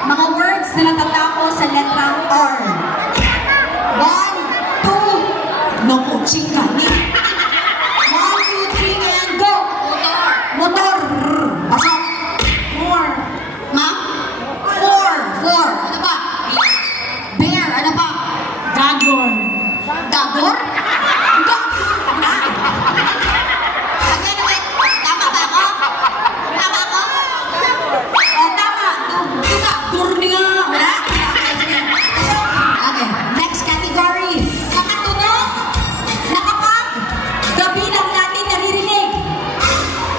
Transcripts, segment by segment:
Mga words na natatapos sa letrang R. 1, 2, no coaching kami. 1, 2, 3, and go! Motor. Motor. Pasok. More. Ma'am? 4. Ano pa? Bear. Ano pa? Gagor. Gagor? Gagor. Wait. Tama ba ako? Tama ako? Tama. Gagor nga. Wala? Okay, next category. Nakatunog. Nakapag. Gabi lang natin naririnig.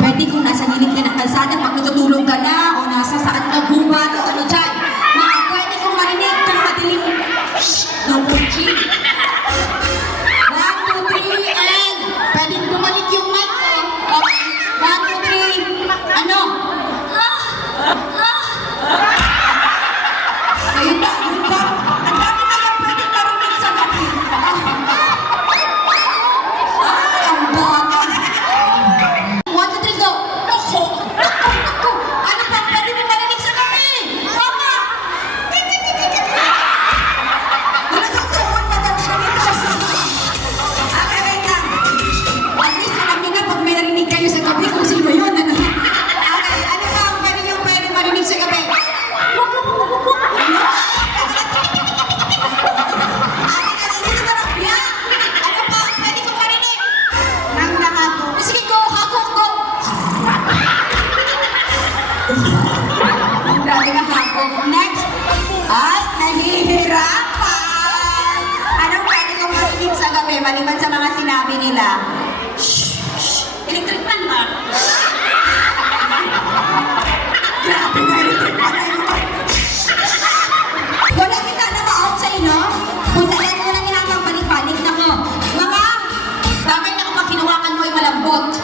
Pwede kung nasa gilid ka ng kalsada pag natutulog ka na o nasa saan ka gubat o ano dyan. Pwede kong marinig kung madilim. Shhh! No coaching. 1, 2, 3, and pwede bumalik yung mic ko. Okay. 1, 2, 3. Ano? Ayun ba? Ang dami kaya pwede marinig sa gabi. Ay, ang bata. 1, 2, 3, go! Ako! Ano pa? Pwede mo marinig sa gabi! Mama! Wala kang tuwan na daw siya nito. Okay, wait lang. At least alam niyo na pag may narinig kayo sa gabi kung sino yun. Ano? Okay, ano ba ang pwede marinig sa gabi? Sige, go! Hagok, go! Ang dami na hagok. Next! Ay, nahihirapan! Anong pwede kong marinig sa gabi maliban sa mga sinabi nila? Shhh! Electric fan ba? Grabe na electric fan na yun. Wala kita na ma-out sa inyo? Puntalan mo na niya hanggang balik-balik na ko. Mga bagay na kapag hinawakan mo ay malambot.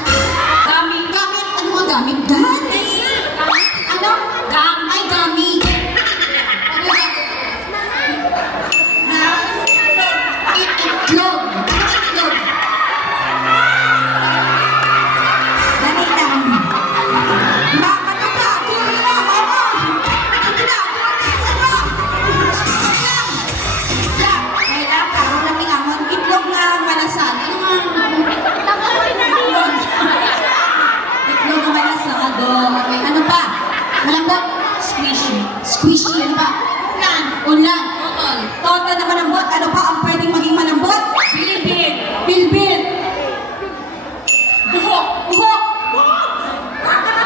Gamit. Ano mga gamit? Gamit. Ano? Ay, gamit. Ano ba? Itlog. Ano itlog? Dali lang. Mama, nagkakul na, mama. Itlog nga ang malasan. Ano nga? Itlog ang malasan. Okay, ano pa? Malambot? Squishy. Squishy, ano pa? Ulan. Total na malambot. Ano pa ang pwedeng maging malambot? Bilbil. Buhok.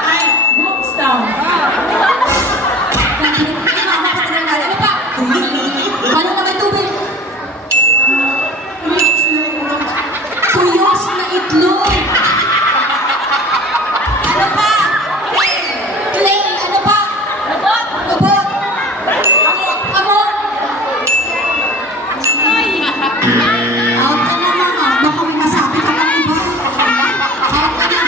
Ay, bookstone. Ano pa? Ano na may tubig? Tuyos na itlog. Ano pa? Clay. Ano pa? Lubot. Amor. Out ka na mga. Baka may masabi ka pa iba. Out ka na.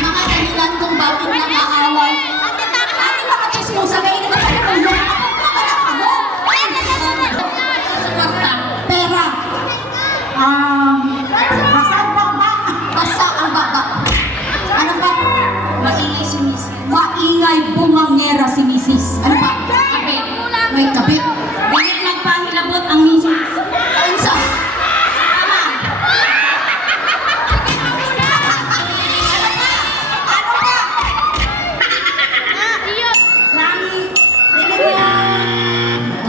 Mga dahilan kung bakit nang-aaway. Ano mga chismosa kayo na kayo? Pera. Basa ang baba. Ano pa? Maingay si Mrs. Maingay bumangera si Mrs. Ano pa? Kabit. May kabit. Dahil nagpahilabot ang Mrs. Ansa?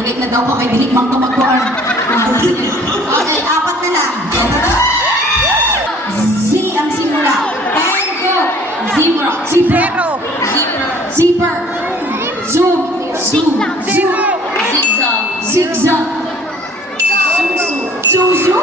Ulit na daw ko kay Bilik Mang Tumagpuan. Sige. Okay, 4 na lang. Z ang simula. And go. Zebra. Zipper. Zoom. Zigzag. Zigzag. Susu.